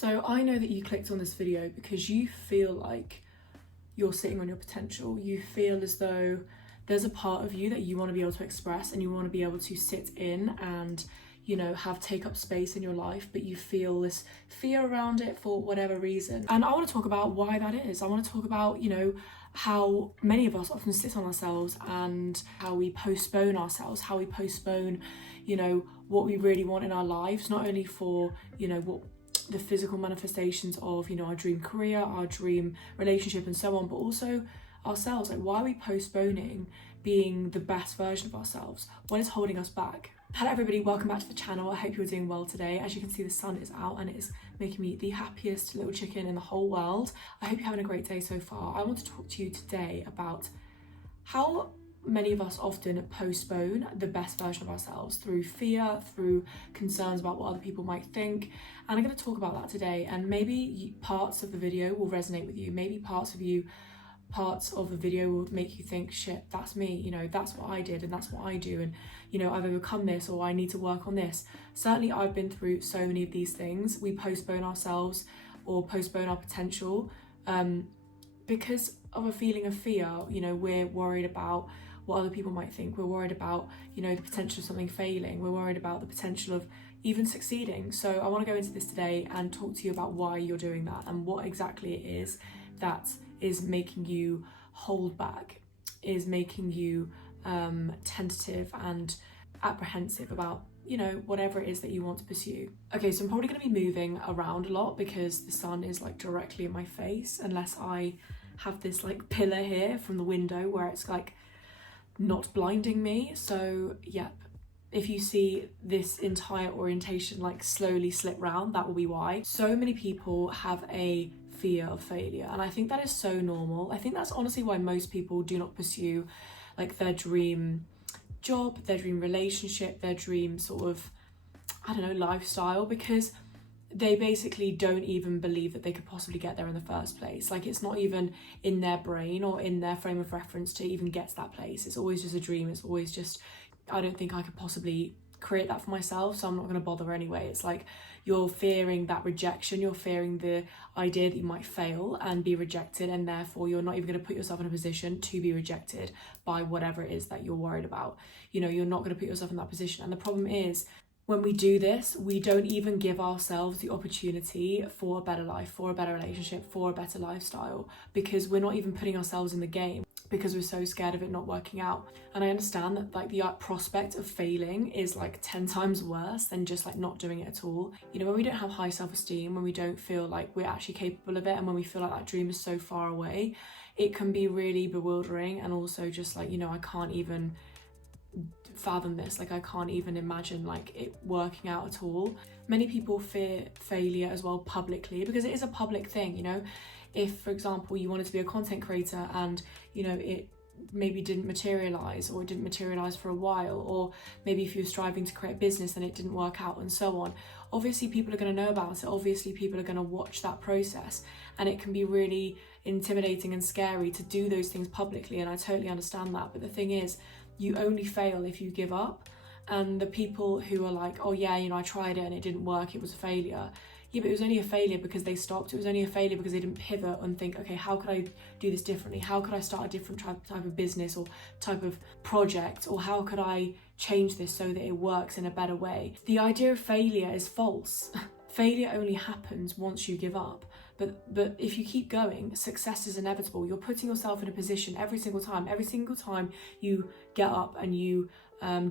So I know that you clicked on this video because you feel like you're sitting on your potential. You feel as though there's a part of you that you want to be able to express and you want to be able to sit in and, you know, take up space in your life, but you feel this fear around it for whatever reason. And I want to talk about why that is. I want to talk about, you know, how many of us often sit on ourselves and how we postpone ourselves, how we postpone, you know, what we really want in our lives, not only for, you know, what the physical manifestations of, you know, our dream career, our dream relationship and so on, but also ourselves. Like, why are we postponing being the best version of ourselves? What is holding us back? Hello everybody, welcome back to the channel. I hope you're doing well today. As you can see, the sun is out and it is making me the happiest little chicken in the whole world. I hope you're having a great day so far. I want to talk to you today about how many of us often postpone the best version of ourselves through fear, through concerns about what other people might think. And I'm going to talk about that today, and maybe parts of the video will resonate with you. Maybe parts of the video will make you think, shit, that's me, you know, that's what I did and that's what I do, and you know, I've overcome this, or I need to work on this. Certainly I've been through so many of these things. We postpone ourselves or postpone our potential because of a feeling of fear. You know, we're worried about what other people might think. We're worried about, you know, the potential of something failing. We're worried about the potential of even succeeding. So I want to go into this today and talk to you about why you're doing that and what exactly it is that is making you hold back, is making you tentative and apprehensive about, you know, whatever it is that you want to pursue. Okay, so I'm probably going to be moving around a lot because the sun is like directly in my face, unless I have this like pillar here from the window where it's like not blinding me. So yep, if you see this entire orientation like slowly slip round, that will be why. So many people have a fear of failure, and I think that is so normal. I think that's honestly why most people do not pursue like their dream job, their dream relationship, their dream sort of, I don't know, lifestyle, because they basically don't even believe that they could possibly get there in the first place. Like, it's not even in their brain or in their frame of reference to even get to that place. It's always just a dream. It's always just, I don't think I could possibly create that for myself, so I'm not going to bother anyway. It's like you're fearing that rejection, you're fearing the idea that you might fail and be rejected, and therefore you're not even going to put yourself in a position to be rejected by whatever it is that you're worried about. You know, you're not going to put yourself in that position. And the problem is, when we do this, we don't even give ourselves the opportunity for a better life, for a better relationship, for a better lifestyle, because we're not even putting ourselves in the game, because we're so scared of it not working out. And I understand that like the prospect of failing is like 10 times worse than just like not doing it at all. You know, when we don't have high self-esteem, when we don't feel like we're actually capable of it, and when we feel like that dream is so far away, it can be really bewildering, and also just like, you know, I can't even fathom this, like I can't even imagine like it working out at all. Many people fear failure as well publicly, because it is a public thing. You know, if for example you wanted to be a content creator and, you know, it maybe didn't materialize, or it didn't materialize for a while, or maybe if you're striving to create a business and it didn't work out and so on, obviously people are going to know about it. Obviously people are going to watch that process, and it can be really intimidating and scary to do those things publicly, and I totally understand that. But the thing is, you only fail if you give up. And the people who are like, oh yeah, you know, I tried it and it didn't work, it was a failure. Yeah, but it was only a failure because they stopped. It was only a failure because they didn't pivot and think, okay, how could I do this differently? How could I start a different type of business or type of project? Or how could I change this so that it works in a better way? The idea of failure is false. Failure only happens once you give up. But if you keep going, success is inevitable. You're putting yourself in a position every single time you get up and you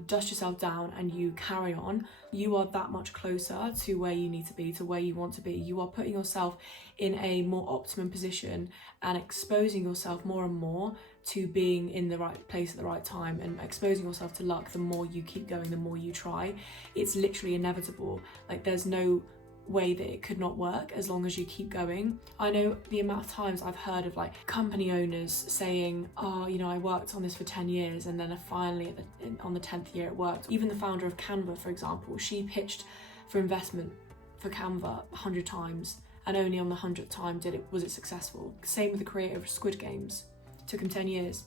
dust yourself down and you carry on, you are that much closer to where you need to be, to where you want to be. You are putting yourself in a more optimum position and exposing yourself more and more to being in the right place at the right time, and exposing yourself to luck. The more you keep going, the more you try. It's literally inevitable. Like, there's no way that it could not work as long as you keep going. I know the amount of times I've heard of like company owners saying, oh, you know, I worked on this for 10 years and then finally on the 10th year it worked. Even the founder of Canva, for example, she pitched for investment for Canva 100 times, and only on the 100th time was it successful. Same with the creator of Squid Games. It took him 10 years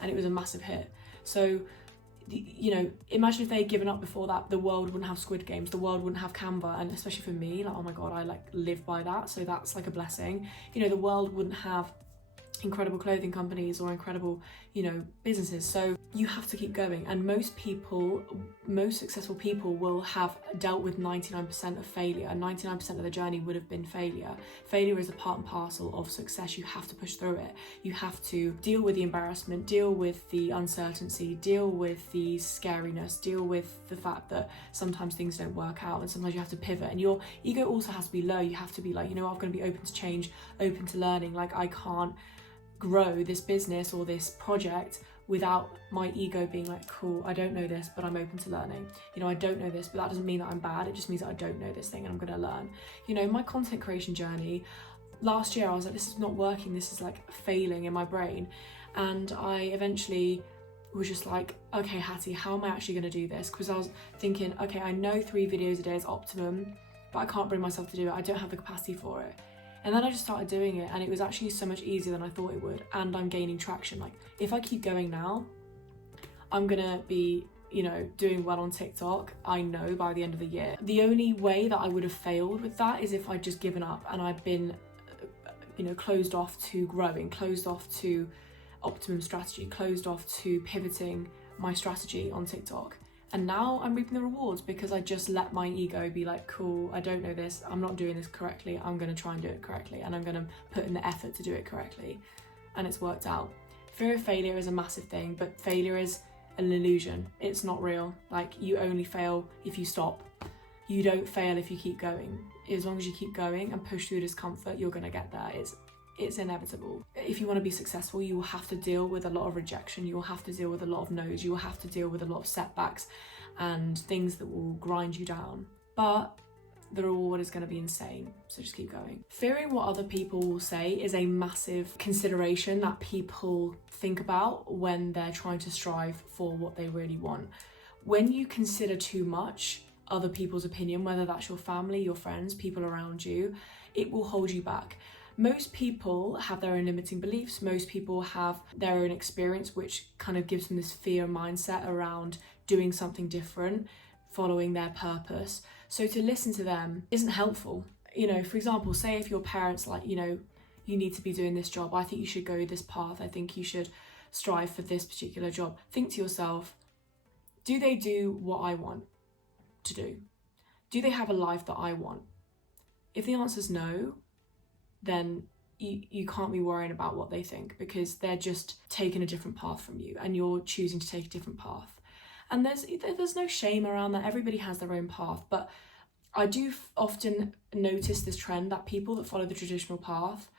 and it was a massive hit. So you know, imagine if they'd given up before that, the world wouldn't have Squid Games, the world wouldn't have Canva, and especially for me, like, oh my god, I like live by that, so that's like a blessing. You know, the world wouldn't have incredible clothing companies or incredible, you know, businesses. So you have to keep going, and most successful people will have dealt with 99% of failure, and 99% of the journey would have been failure. Failure is a part and parcel of success. You have to push through it. You have to deal with the embarrassment, deal with the uncertainty, deal with the scariness, deal with the fact that sometimes things don't work out and sometimes you have to pivot, and your ego also has to be low. You have to be like, you know, I'm going to be open to change, open to learning. Like, I can't grow this business or this project without my ego being like, cool, I don't know this, but I'm open to learning. You know, I don't know this, but that doesn't mean that I'm bad. It just means that I don't know this thing and I'm going to learn. You know, my content creation journey, last year I was like, this is not working. This is like failing in my brain. And I eventually was just like, okay, Hattie, how am I actually going to do this? Because I was thinking, okay, I know 3 videos a day is optimum, but I can't bring myself to do it. I don't have the capacity for it. And then I just started doing it, and it was actually so much easier than I thought it would, and I'm gaining traction. Like, if I keep going now, I'm gonna be, you know, doing well on TikTok, I know, by the end of the year. The only way that I would have failed with that is if I'd just given up and I'd been, you know, closed off to growing, closed off to optimum strategy, closed off to pivoting my strategy on TikTok. And now I'm reaping the rewards because I just let my ego be like, cool, I don't know this, I'm not doing this correctly, I'm gonna try and do it correctly, and I'm gonna put in the effort to do it correctly. And it's worked out. Fear of failure is a massive thing, but failure is an illusion. It's not real. Like, you only fail if you stop. You don't fail if you keep going. As long as you keep going and push through discomfort, you're gonna get there. It's inevitable. If you want to be successful, you will have to deal with a lot of rejection. You will have to deal with a lot of no's. You will have to deal with a lot of setbacks and things that will grind you down. But the reward is going to be insane. So just keep going. Fearing what other people will say is a massive consideration that people think about when they're trying to strive for what they really want. When you consider too much other people's opinion, whether that's your family, your friends, people around you, it will hold you back. Most people have their own limiting beliefs. Most people have their own experience, which kind of gives them this fear mindset around doing something different, following their purpose. So to listen to them isn't helpful. You know, for example, say if your parents like, you know, you need to be doing this job. I think you should go this path. I think you should strive for this particular job. Think to yourself, do they do what I want to do? Do they have a life that I want? If the answer is no, then you can't be worrying about what they think, because they're just taking a different path from you and you're choosing to take a different path. And there's no shame around that. Everybody has their own path, but I do often notice this trend that people that follow the traditional path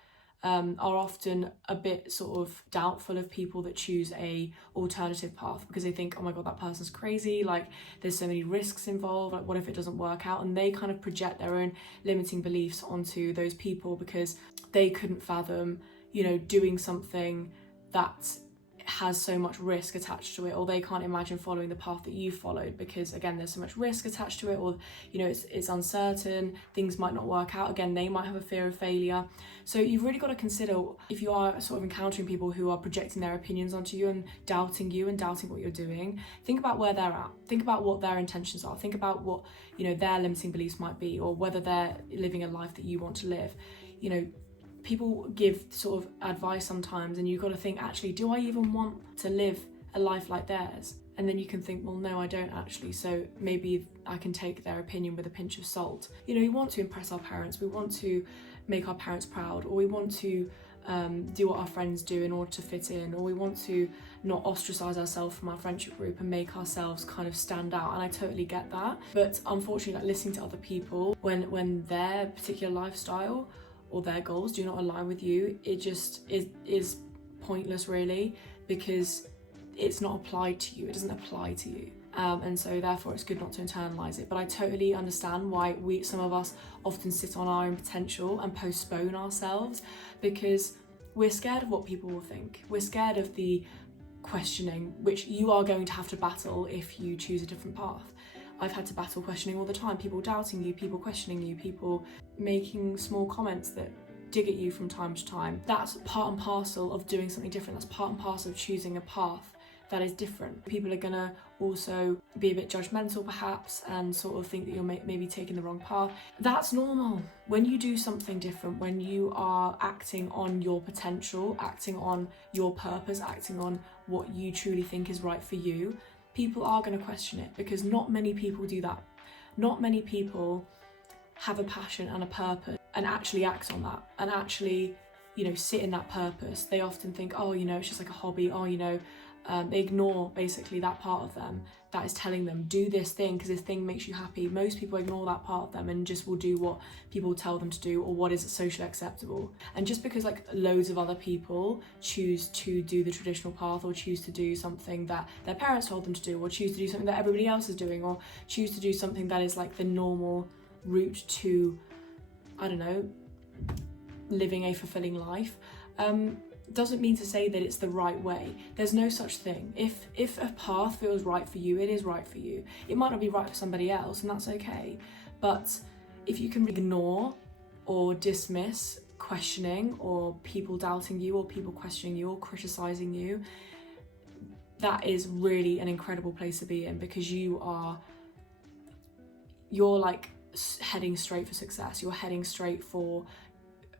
are often a bit sort of doubtful of people that choose a alternative path, because they think, oh my god, that person's crazy, like there's so many risks involved, like what if it doesn't work out? And they kind of project their own limiting beliefs onto those people because they couldn't fathom, you know, doing something that has so much risk attached to it, or they can't imagine following the path that you followed because, again, there's so much risk attached to it, or, you know, it's uncertain, things might not work out. Again, they might have a fear of failure. So you've really got to consider, if you are sort of encountering people who are projecting their opinions onto you and doubting what you're doing, think about where they're at, think about what their intentions are, think about what, you know, their limiting beliefs might be, or whether they're living a life that you want to live. You know, people give sort of advice sometimes and you've got to think, actually, do I even want to live a life like theirs? And then you can think, well, no, I don't actually, so maybe I can take their opinion with a pinch of salt. You know, we want to impress our parents, we want to make our parents proud, or we want to do what our friends do in order to fit in, or we want to not ostracize ourselves from our friendship group and make ourselves kind of stand out. And I totally get that, but unfortunately, like, listening to other people when their particular lifestyle or their goals do not align with you, it just is pointless, really, because it's not applied to you, it doesn't apply to you. And so therefore it's good not to internalize it. But I totally understand why some of us often sit on our own potential and postpone ourselves, because we're scared of what people will think. We're scared of the questioning, which you are going to have to battle if you choose a different path. I've had to battle questioning all the time, people doubting you, people questioning you, people making small comments that dig at you from time to time. That's part and parcel of doing something different. That's part and parcel of choosing a path that is different. People are gonna also be a bit judgmental perhaps and sort of think that you're maybe taking the wrong path. That's normal. When you do something different, when you are acting on your potential, acting on your purpose, acting on what you truly think is right for you, people are going to question it, because not many people do that. Not many people have a passion and a purpose and actually act on that and actually, you know, sit in that purpose. They often think, oh, you know, it's just like a hobby. Oh, you know, they ignore basically that part of them that is telling them, do this thing because this thing makes you happy. Most people ignore that part of them and just will do what people tell them to do or what is socially acceptable. And just because like loads of other people choose to do the traditional path, or choose to do something that their parents told them to do, or choose to do something that everybody else is doing, or choose to do something that is like the normal route to, I don't know, living a fulfilling life, doesn't mean to say that it's the right way. There's no such thing. If a path feels right for you, it is right for you. It might not be right for somebody else, and that's okay. But if you can ignore or dismiss questioning or people doubting you or people questioning you or criticizing you, that is really an incredible place to be in, because you're like heading straight for success. You're heading straight for,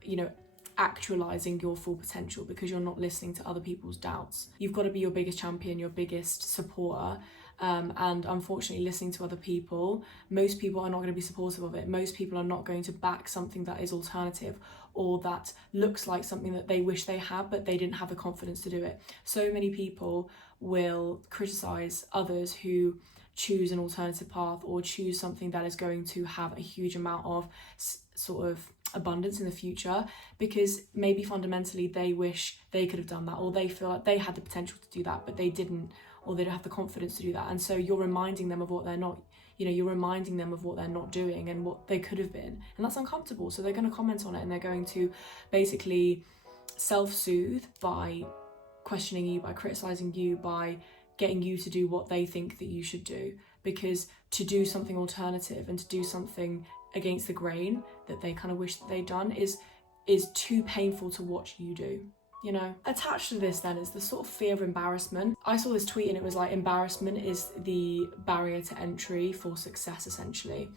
you know, actualizing your full potential, because you're not listening to other people's doubts. You've got to be your biggest champion, your biggest supporter, and unfortunately listening to other people, most people are not going to be supportive of it. Most people are not going to back something that is alternative or that looks like something that they wish they had but they didn't have the confidence to do it. So many people will criticize others who choose an alternative path or choose something that is going to have a huge amount of sort of abundance in the future, because maybe fundamentally they wish they could have done that, or they feel like they had the potential to do that but they didn't, or they don't have the confidence to do that. And so you're reminding them of what they're not, you know, you're reminding them of what they're not doing and what they could have been, and that's uncomfortable. So they're going to comment on it, and they're going to basically self-soothe by questioning you, by criticizing you, by getting you to do what they think that you should do, because to do something alternative and to do something against the grain that they kind of wish that they'd done is too painful to watch you do, you know. Attached to this then is the sort of fear of embarrassment. I saw this tweet and it was like, embarrassment is the barrier to entry for success, essentially.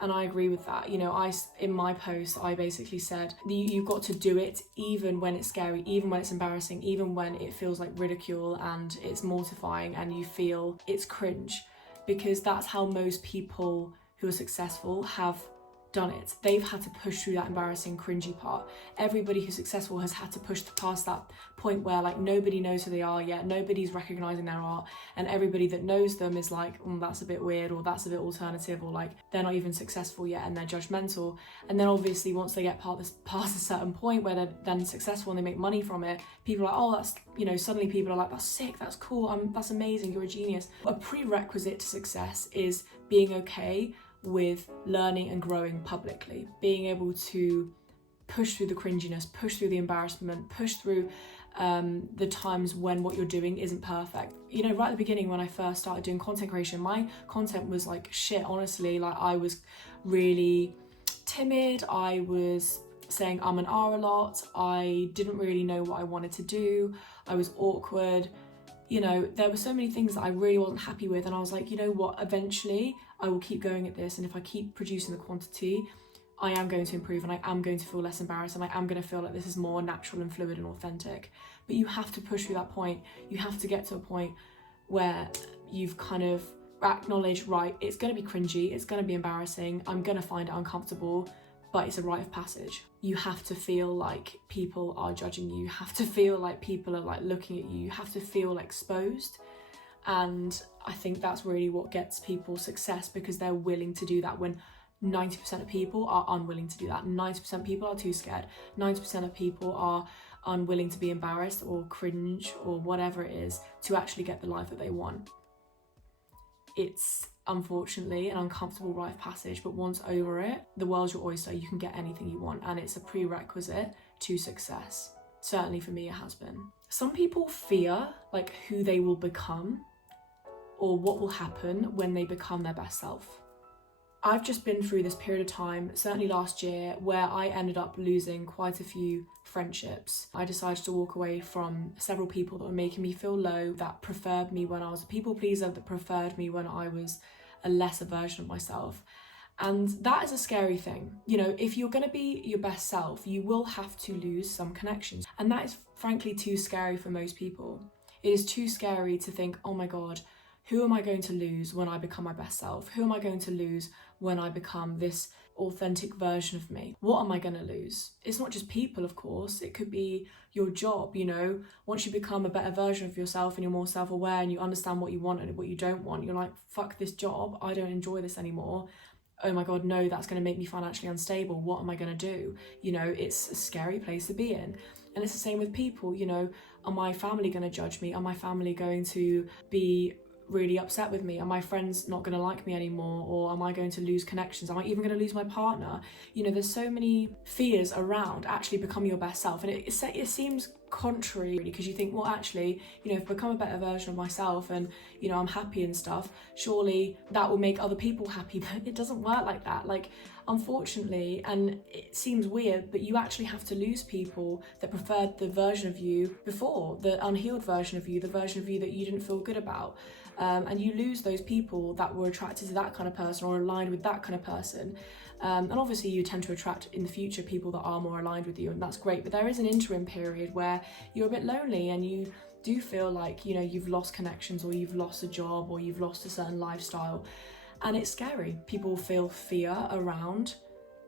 And I agree with that. You know, in my post, I basically said, you've got to do it even when it's scary, even when it's embarrassing, even when it feels like ridicule and it's mortifying and you feel it's cringe, because that's how most people who are successful have done it. They've had to push through that embarrassing, cringy part. Everybody who's successful has had to push past that point where like nobody knows who they are yet, nobody's recognizing their art, and everybody that knows them is like, that's a bit weird, or that's a bit alternative, or like they're not even successful yet and they're judgmental. And then obviously once they get past a certain point where they're then successful and they make money from it, people are like, oh, that's, you know, suddenly people are like, that's sick, that's cool, that's amazing, you're a genius. A prerequisite to success is being okay with learning and growing publicly, being able to push through the cringiness, push through the embarrassment, push through the times when what you're doing isn't perfect. You know, right at the beginning when I first started doing content creation, my content was like shit, honestly. Like I was really timid, I was saying and a lot, I didn't really know what I wanted to do, I was awkward. You know, there were so many things that I really wasn't happy with, and I was like, you know what, eventually I will keep going at this, and if I keep producing the quantity, I am going to improve, and I am going to feel less embarrassed, and I am going to feel like this is more natural and fluid and authentic. But you have to push through that point. You have to get to a point where you've kind of acknowledged, right, it's going to be cringy, it's going to be embarrassing, I'm going to find it uncomfortable, but it's a rite of passage. You have to feel like people are judging you. You have to feel like people are like looking at you. You have to feel exposed. And I think that's really what gets people success, because they're willing to do that when 90% of people are unwilling to do that. 90% of people are too scared. 90% of people are unwilling to be embarrassed or cringe or whatever it is to actually get the life that they want. It's unfortunately an uncomfortable rite of passage, but once over it, the world's your oyster. You can get anything you want, and it's a prerequisite to success. Certainly for me, it has been. Some people fear like who they will become or what will happen when they become their best self. I've just been through this period of time, certainly last year, where I ended up losing quite a few friendships. I decided to walk away from several people that were making me feel low, that preferred me when I was a people pleaser, that preferred me when I was a lesser version of myself. And that is a scary thing. You know, if you're going to be your best self, you will have to lose some connections. And that is frankly too scary for most people. It is too scary to think, oh my God, who am I going to lose when I become my best self? Who am I going to lose when I become this authentic version of me? What am I going to lose? It's not just people, of course. It could be your job, you know. Once you become a better version of yourself and you're more self-aware and you understand what you want and what you don't want, you're like, fuck this job. I don't enjoy this anymore. Oh my God, no, that's going to make me financially unstable. What am I going to do? You know, it's a scary place to be in. And it's the same with people, you know. Are my family going to judge me? Are my family going to be really upset with me? Are my friends not going to like me anymore? Or am I going to lose connections? Am I even going to lose my partner? You know, there's so many fears around actually becoming your best self. And it seems contrary, really, because you think, well, actually, you know, if I become a better version of myself and, you know, I'm happy and stuff, surely that will make other people happy. But it doesn't work like that. Like, unfortunately, and it seems weird, but you actually have to lose people that preferred the version of you before, the unhealed version of you, the version of you that you didn't feel good about. And you lose those people that were attracted to that kind of person or aligned with that kind of person. And obviously you tend to attract in the future people that are more aligned with you, and that's great. But there is an interim period where you're a bit lonely and you do feel like, you know, you've lost connections or you've lost a job or you've lost a certain lifestyle. And it's scary. People feel fear around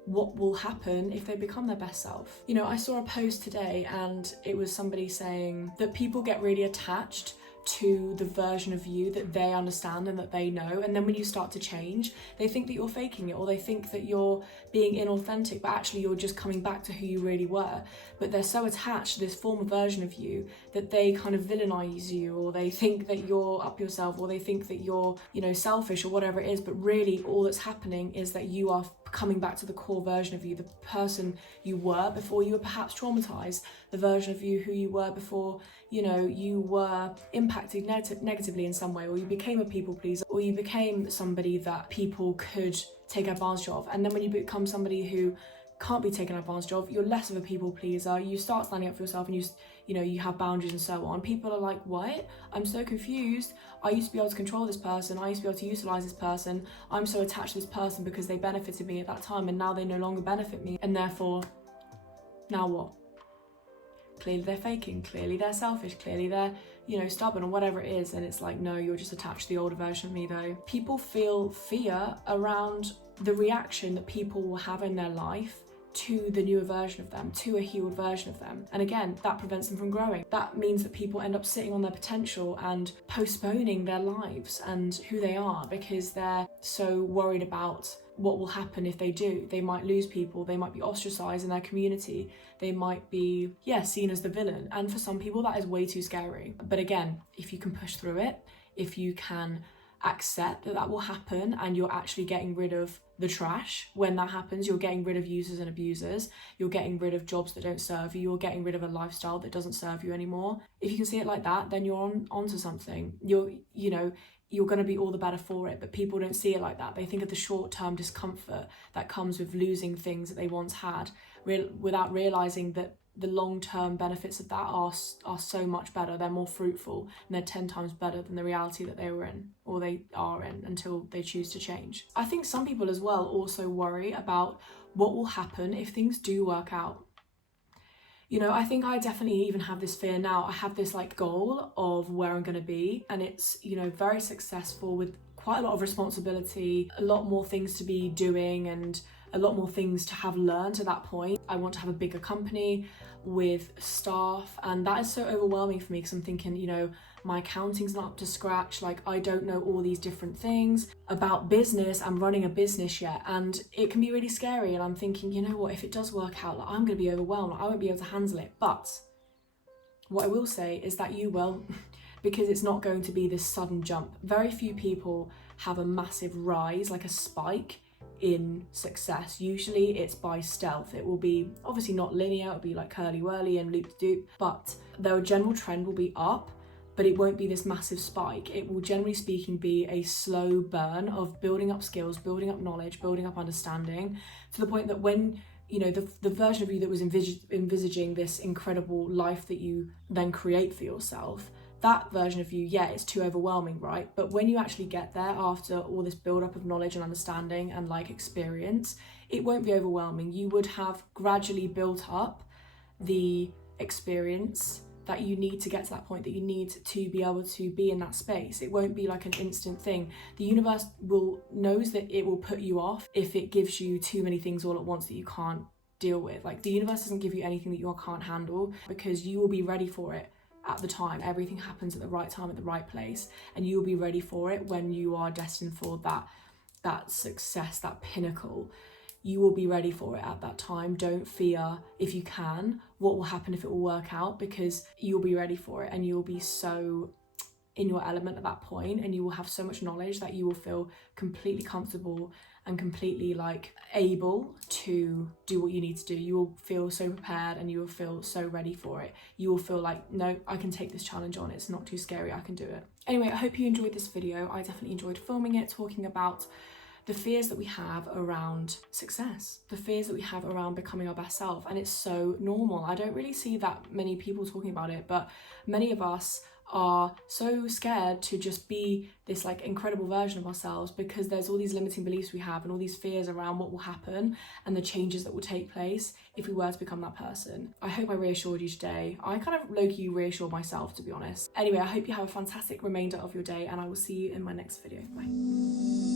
what will happen if they become their best self. You know, I saw a post today and it was somebody saying that people get really attached to the version of you that they understand and that they know, and then when you start to change, they think that you're faking it, or they think that you're being inauthentic, but actually you're just coming back to who you really were. But they're so attached to this former version of you that they kind of villainize you, or they think that you're up yourself, or they think that you're, you know, selfish or whatever it is. But really all that's happening is that you are coming back to the core version of you, the person you were before you were perhaps traumatized, the version of you who you were before, you know, you were impacted negatively in some way, or you became a people pleaser, or you became somebody that people could take advantage of. And then when you become somebody who can't be taken advantage of, you're less of a people pleaser, you start standing up for yourself, and you know, you have boundaries and so on. People are like, what? I'm so confused. I used to be able to control this person. I used to be able to utilize this person. I'm so attached to this person because they benefited me at that time, and now they no longer benefit me. And therefore, now what? Clearly they're faking. Clearly they're selfish. Clearly they're, you know, stubborn or whatever it is. And it's like, no, you're just attached to the older version of me though. People feel fear around the reaction that people will have in their life to the newer version of them, to a healed version of them. And again, that prevents them from growing. That means that people end up sitting on their potential and postponing their lives and who they are because they're so worried about what will happen if they do. They might lose people, they might be ostracized in their community, they might be, seen as the villain. And for some people that is way too scary. But again, if you can push through it, if you can accept that that will happen and you're actually getting rid of the trash when that happens, you're getting rid of users and abusers, you're getting rid of jobs that don't serve you, you're getting rid of a lifestyle that doesn't serve you anymore. If you can see it like that, then you're onto something. You're going to be all the better for it. But people don't see it like that. They think of the short-term discomfort that comes with losing things that they once had, without realizing that the long-term benefits of that are so much better. They're more fruitful, and they're 10 times better than the reality that they were in, or they are in, until they choose to change. I think some people as well also worry about what will happen if things do work out. You know, I think I definitely even have this fear now. I have this like goal of where I'm going to be, and it's, you know, very successful with quite a lot of responsibility, a lot more things to be doing, and a lot more things to have learned to that point. I want to have a bigger company with staff, and that is so overwhelming for me because I'm thinking, you know, my accounting's not up to scratch, like I don't know all these different things about business and running a business yet, and it can be really scary. And I'm thinking, you know what, if it does work out, like, I'm going to be overwhelmed, like, I won't be able to handle it. But what I will say is that you will, because it's not going to be this sudden jump. Very few people have a massive rise, like a spike in success. Usually it's by stealth. It will be obviously not linear, it'll be like curly whirly and loop de doop, but their general trend will be up, but it won't be this massive spike. It will, generally speaking, be a slow burn of building up skills, building up knowledge, building up understanding, to the point that when, you know, the version of you that was envisaging this incredible life that you then create for yourself, that version of you, yeah, it's too overwhelming, right? But when you actually get there after all this build up of knowledge and understanding and like experience, it won't be overwhelming. You would have gradually built up the experience that you need to get to that point, that you need to be able to be in that space. It won't be like an instant thing. The universe knows that it will put you off if it gives you too many things all at once that you can't deal with. Like, the universe doesn't give you anything that you can't handle, because you will be ready for it at the time. Everything happens at the right time, at the right place, and you will be ready for it when you are destined for that success, that pinnacle. You will be ready for it at that time. Don't fear, if you can, what will happen, if it will work out, because you'll be ready for it and you'll be so in your element at that point, and you will have so much knowledge that you will feel completely comfortable and completely like able to do what you need to do. You will feel so prepared and you will feel so ready for it. You will feel like, no, I can take this challenge on. It's not too scary. I can do it. Anyway, I hope you enjoyed this video. I definitely enjoyed filming it, talking about the fears that we have around success, the fears that we have around becoming our best self. And it's so normal. I don't really see that many people talking about it, but many of us are so scared to just be this like incredible version of ourselves, because there's all these limiting beliefs we have and all these fears around what will happen and the changes that will take place if we were to become that person. I hope I reassured you today. I kind of low-key reassured myself, to be honest. Anyway, I hope you have a fantastic remainder of your day, and I will see you in my next video. Bye.